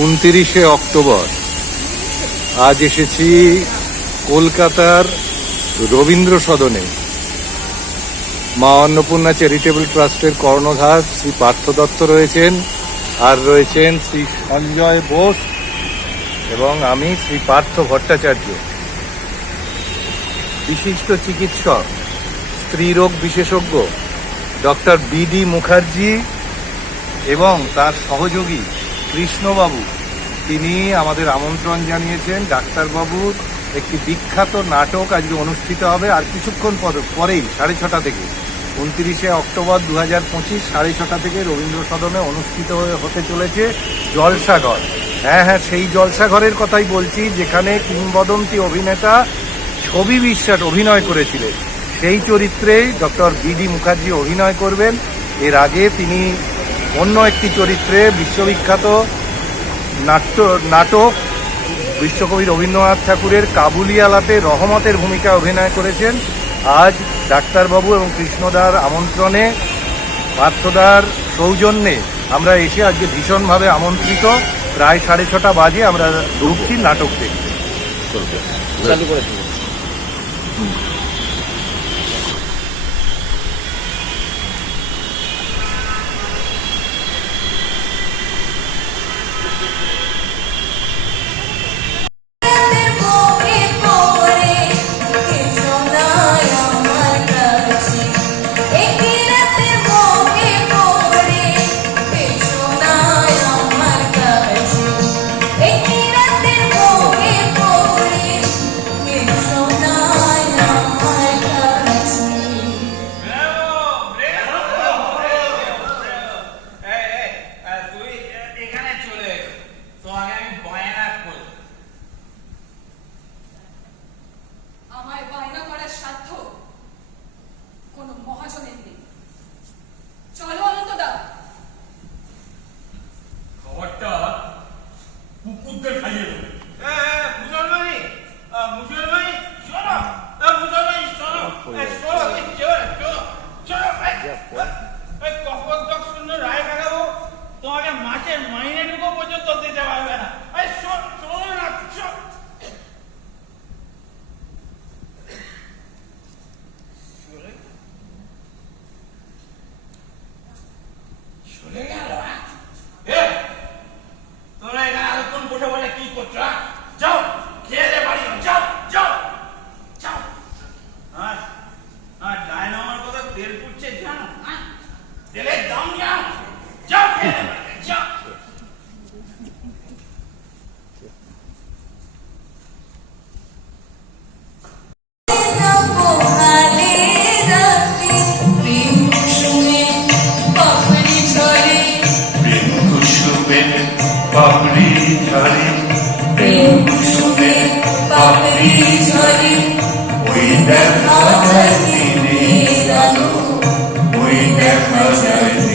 উনতিরিশে October. আজ এসেছি কলকাতার রবীন্দ্র সদনে। মা অন্নপূর্ণা চ্যারিটেবল ট্রাস্টের কর্ণধার শ্রী পার্থ দত্ত রয়েছেন, আর রয়েছেন শ্রী সঞ্জয় বোস এবং আমি শ্রী পার্থ ভট্টাচার্য। বিশিষ্ট চিকিৎসক স্ত্রীরোগ বিশেষজ্ঞ, ডক্টর বিডি মুখার্জি এবং তার সহযোগী কৃষ্ণবাবু। তিনি আমাদের আমন্ত্রণ জানিয়েছেন ডাক্তারবাবুর একটি বিখ্যাত নাটক আজকে অনুষ্ঠিত হবে আর কিছুক্ষণ পর- পরেই, সাড়ে ছটা থেকে। উনত্রিশে অক্টোবর দু হাজার পঁচিশ, সাড়ে ছটা থেকে রবীন্দ্র সদনে অনুষ্ঠিত হতে চলেছে জলসাঘর হ্যাঁ হ্যাঁ সেই জলসাঘরের কথাই বলছি, যেখানে কিংবদন্তি অভিনেতা ছবি বিশ্বাস অভিনয় করেছিলেন। সেই চরিত্রেই ডক্টর বিডি মুখার্জি অভিনয় করবেন। এর আগে তিনি অন্য একটি চরিত্রে বিশ্ববিখ্যাত নাট্য নাটক বিশ্বকবি রবীন্দ্রনাথ ঠাকুরের কাবুলিয়ালাতে রহমতের ভূমিকা অভিনয় করেছেন। আজ ডাক্তারবাবু এবং কৃষ্ণদার আমন্ত্রণে পার্থদার সৌজন্যে আমরা এসে আজকে ভীষণভাবে আমন্ত্রিত। প্রায় সাড়ে ছটা বাজে আমরা ঢুকছি নাটক দেখতে। ওই দেখা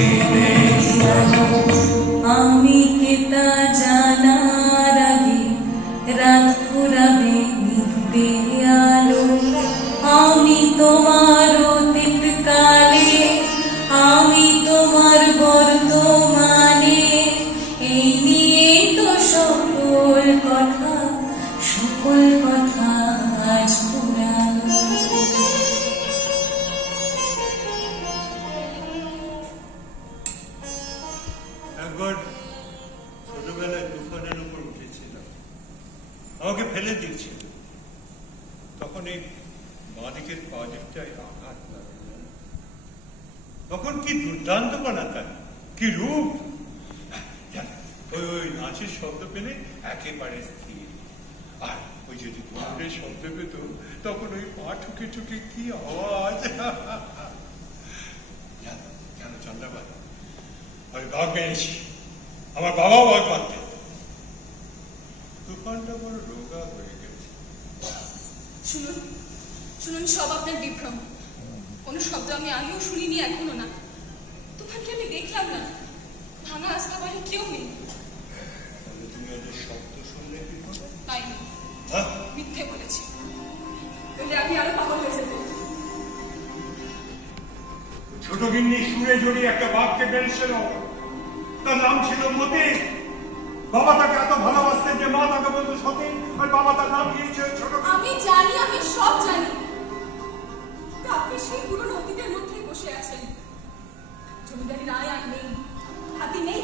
কি রূপ? ওই ওই নাচের শব্দ পেলে একেবারে স্থির। আর ওই যদি ঘুমের শব্দ পেত, তখন ওই পা ঠুকে ঠুকে কি আওয়াজ? চন্দ্রাবাদ আমি বাঘ আমার বাবাও বাঘ মারতেন তুফানটা বড় রোগা হয়ে গেছে। শুনুন শুনুন সব আপনার বিভ্রম। কোনো শব্দ আমি আগেও শুনিনি এখনও না। তোমাকে আমি দেখলাম না। ভাঙা আসতে পারে কেউ নেই। তুমি ওদের শব্দ শুনলে কি তাই হ্যাঁ? মিথ্যে বলেছি। তাহলে আমি আরও পাগল হয়ে যেত ছোট গিন্নি সুরে জড়িয়ে একটা বাঘকে মেরেছিল তার নাম ছিল মতি। বাবা তাকে এত ভালোবাসতেন যে মা তাকে বলতো সতীন আর বাবা তার নাম দিয়েছে ছোট আমি জানি আমি সব জানি। আপনি সেই পুরনো জমিদারি রায় নেই। হাতি নেই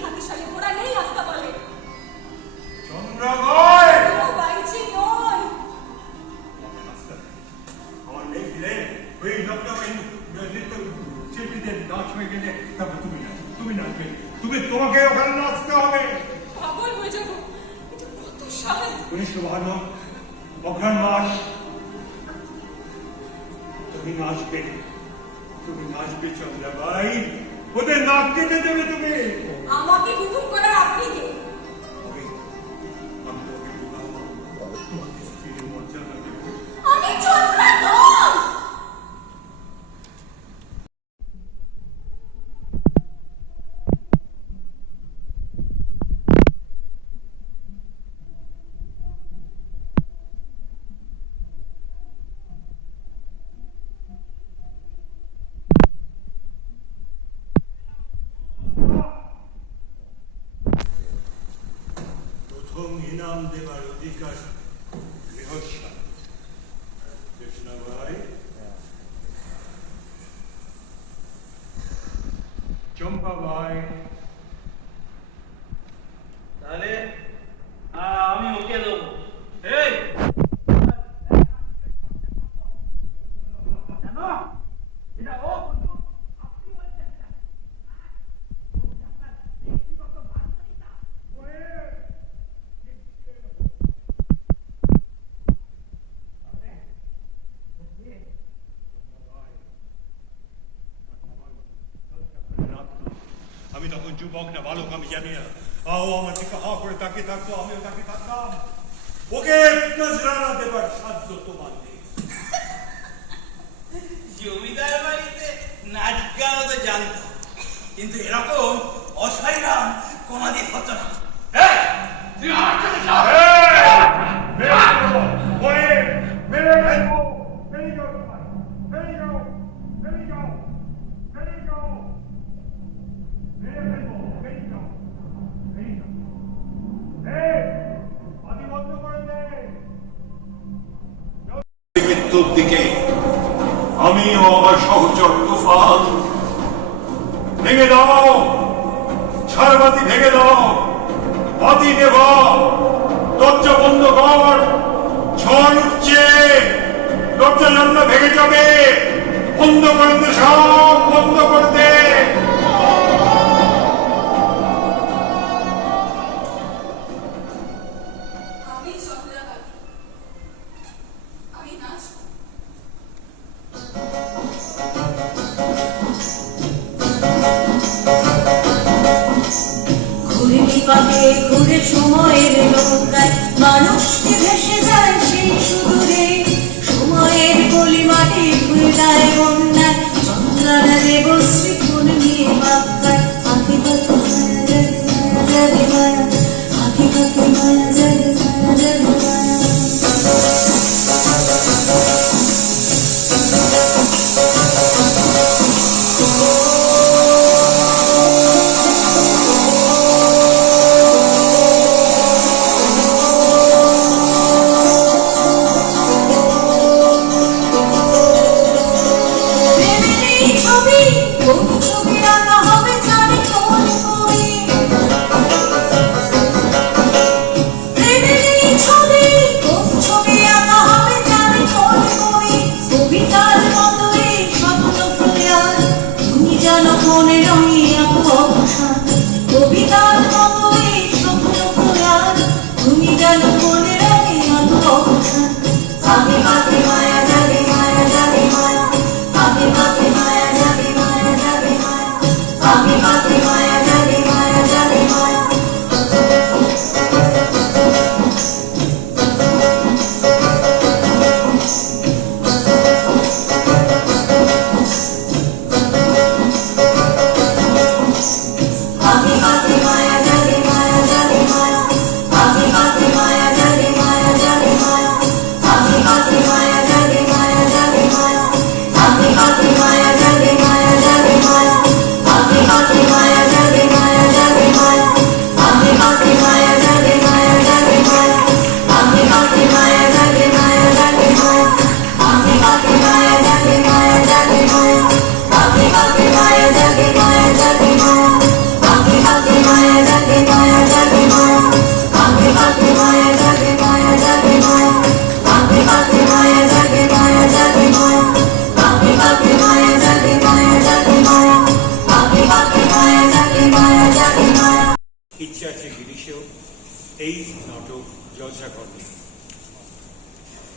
ঘোড়া নেই আস্তা বলে। চন্দ্রগয় কোনো নয়। আমার মেয়ে ফিরে ওই লোকটা ওই নৃত্য শিল্পীদের নাচ হয়ে গেলে তারপর তুমি নাচ তুমি নাচবে। তুমি তোমাকে ওখানে নাচতে হবে। পাগল হয়ে যাব। এটা কত সাল উনিশশো বাহান্ন অঘ্রাণ মাস। তুমি নাচবে তুমি নাচবে চন্দ্রাবাই ওদের নাক কেটে দেবে তুমি। আমাকে হুকুম করার আপনি কে? Bye-bye. যুবক না বালক আমি জানি না। আও আমার দিকে হা করে তাকিয়ে থাকতো আমিও তাকিয়ে থাকতাম। ওকে নজরানা দেবার সাধ্য তোমার নেই। জমিদার বাড়িতে নাচ গান তো জানতাম কিন্তু এরকম অসাই গান কোনদিন হতো না। তুই আমার মেরে ফেলব। দিকে। আমি ও আমার সহচর তুফান। ভেঙে দাও। ছাড়বাতি ভেঙে দাও। বাতি দেব দরজা বন্ধ কর। ঝড় উঠছে। দরজা জানলা ভেঙে যাবে। বন্ধ করে দে কন্যায় যায় চন্দ্রানা দেবশ্রী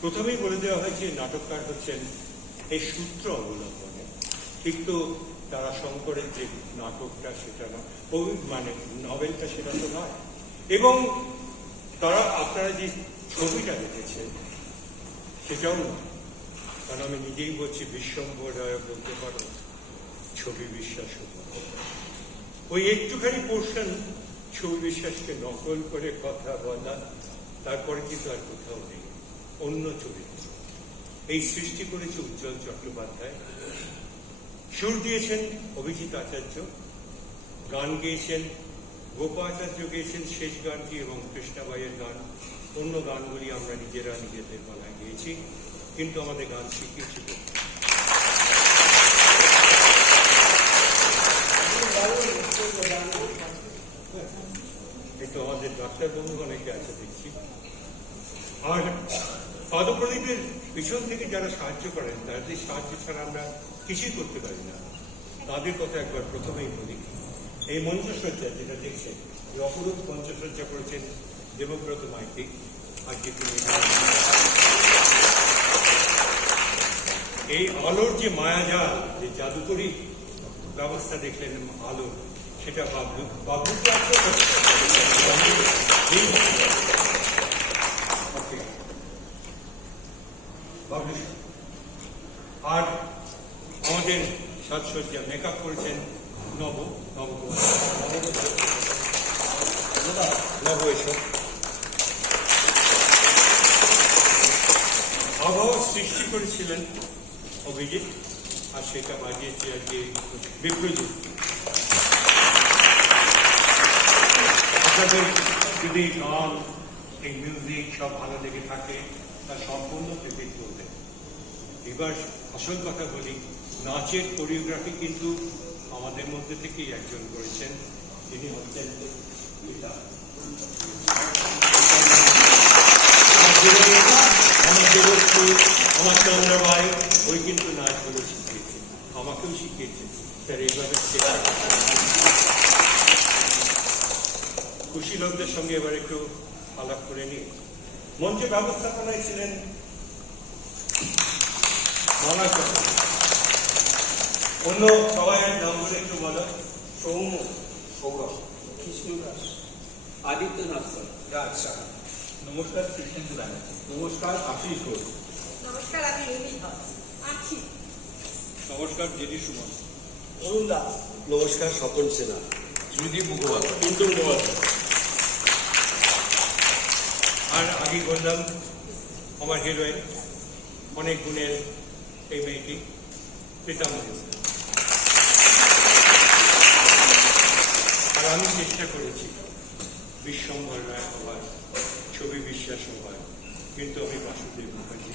প্রথমেই বলে দেওয়া হয় যে নাটককার হচ্ছেন এই সূত্র অবলম্বনে। কিন্তু তারা শঙ্করের যে নাটকটা, সেটা না মানে নভেলটা সেটা তো নয়। এবং তারা, আপনারা যে ছবিটা দেখেছেন, সেটাও নয়। কারণ আমি নিজেই বলছি বিশ্বম্বরায় বলতে পারো, ছবি বিশ্বাস ওই একটুখানি পোর্শন ছবি বিশ্বাসকে নকল করে কথা বলা, তারপরে কিন্তু আর কোথাও নেই। অন্য চরিত্র এই সৃষ্টি করেছে উজ্জ্বল চট্টোপাধ্যায়। সুর দিয়েছেন অভিজিৎ আচার্য। গান গেয়েছেন গোপাচার্য গেয়েছেন শেষ গানটি এবং কৃষ্ণাবাইয়ের গান। অন্য গানগুলি আমরা নিজেরা নিজেদের গলায় গেয়েছি, কিন্তু আমাদের গান শিখিয়েছিল একটু আমাদের ডাক্তার বন্ধু অনেকে আছে, দেখছি। আর পদপ্রদীপের পিছন থেকে যারা সাহায্য করেন, তাদের সাহায্য ছাড়া আমরা কিছুই করতে পারি না। তাদের কথা একবার প্রথমেই বলি। এই মঞ্চসজ্জা যেটা দেখছেন, এই অপরূপ মঞ্চসজ্জা করেছেন দেবব্রত মাইতি আজকে তিনি এই আলোর যে মায়াজাল, যে জাদুকরী ব্যবস্থা দেখলেন আলো, সেটা বাবলু বাবলু তো আছে এই- Okay. বাবলু আর আমাদের সাজসজ্জা মেকআপ করেছেন নব নব নব আবহাওয়া সৃষ্টি করেছিলেন অভিজিৎ, আর সেটা বাজিয়েছে আজকে বিপ্রজিৎ আপনাদের যদি গান, এই মিউজিক সব ভালো লেগে থাকে তা সম্পূর্ণ পেপেট করবেন এবার আসল কথা বলি, নাচের কোরিওগ্রাফি কিন্তু আমাদের মধ্যে থেকেই একজন করেছেন। তিনি হচ্ছেন পিতা। আমার দেবতা, আমার দেবশ্রী, আমার চন্দ্রভাই ওই কিন্তু নাচগুলো শিখিয়েছে আমাকেও শিখিয়েছে স্যার এইভাবে শেখা খুশি লোকদের সঙ্গে এবার একটু আলাপ করে নিই মঞ্চে ব্যবস্থাপনায় ছিলেন অন্য সবাই নামগুলো একটু বলো। সৌম্য। সৌরভ। কৃষ্ণ দাস আদিত্য নাথ রাজ সাহা নমস্কার কৃষ্ণেন্দু ব্যানার্জি। নমস্কার আশিস ঘোষ। নমস্কার আমি রুমি ঘোষ। আছি। নমস্কার জেডি সুমন। অরুণ দাস। নমস্কার স্বপন সেনা। ত্রিদীপ মুখোপাধ্যায়। কিন্তু আর আগে বললাম, আমার হিরোইন অনেক গুণের এই মেয়েটি, পিতামহী। আর আমি চেষ্টা করেছি বিশ্বম্বর রায় হওয়ার, ছবি বিশ্বাস হওয়ার, কিন্তু আমি বাসুদেব মুখার্জি।